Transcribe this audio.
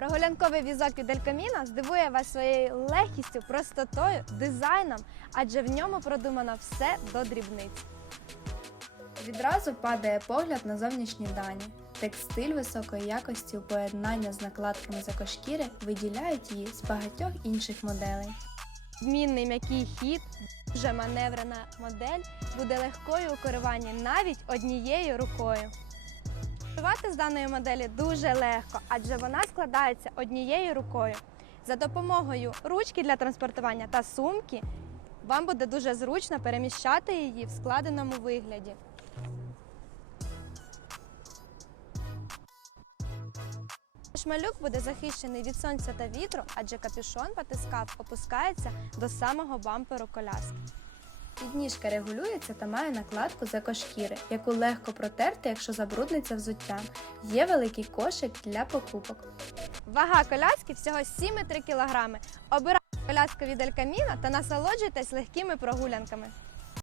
Прогулянковий візок від Елькаміна здивує вас своєю легкістю, простотою, дизайном, адже в ньому продумано все до дрібниць. Відразу падає погляд на зовнішні дані. Текстиль високої якості у поєднання з накладками з екошкіри виділяють її з багатьох інших моделей. Змінний м'який хід, дуже маневрена модель буде легкою у керуванні навіть однією рукою. Керувати з даної моделі дуже легко, адже вона складається однією рукою. За допомогою ручки для транспортування та сумки вам буде дуже зручно переміщати її в складеному вигляді. Шмалюк буде захищений від сонця та вітру, адже капюшон батискаф опускається до самого бамперу коляски. Підніжка регулюється та має накладку з екошкіри, яку легко протерти, якщо забрудниться взуттям. Є великий кошик для покупок. Вага коляски всього 7,3 кг. Обирайте коляску від Елькаміна та насолоджуйтесь легкими прогулянками.